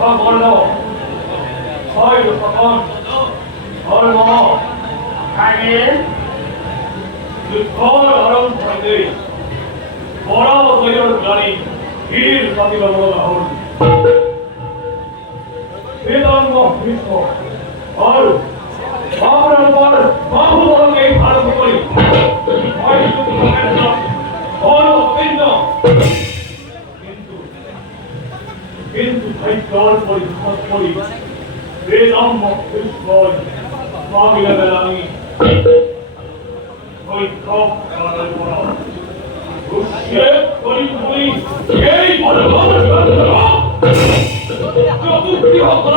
কথা বলল হয় তখন ধর্ম আগে দুঃখর হরণ থাকে বড় হইল জানি বীর প্রতিভা হল বেদর্ম ভীষ্ম আর আমরা পর বাহুবলকে ভারত করি হয় কিন্তু ভাইকর পরীক্ষা করি বেদর্ম ভীষ্ম মাগিলা বেলামি ওই সব কারণে পড়া রুশিয়ে করি করি এই বড় বড় যত কি হলো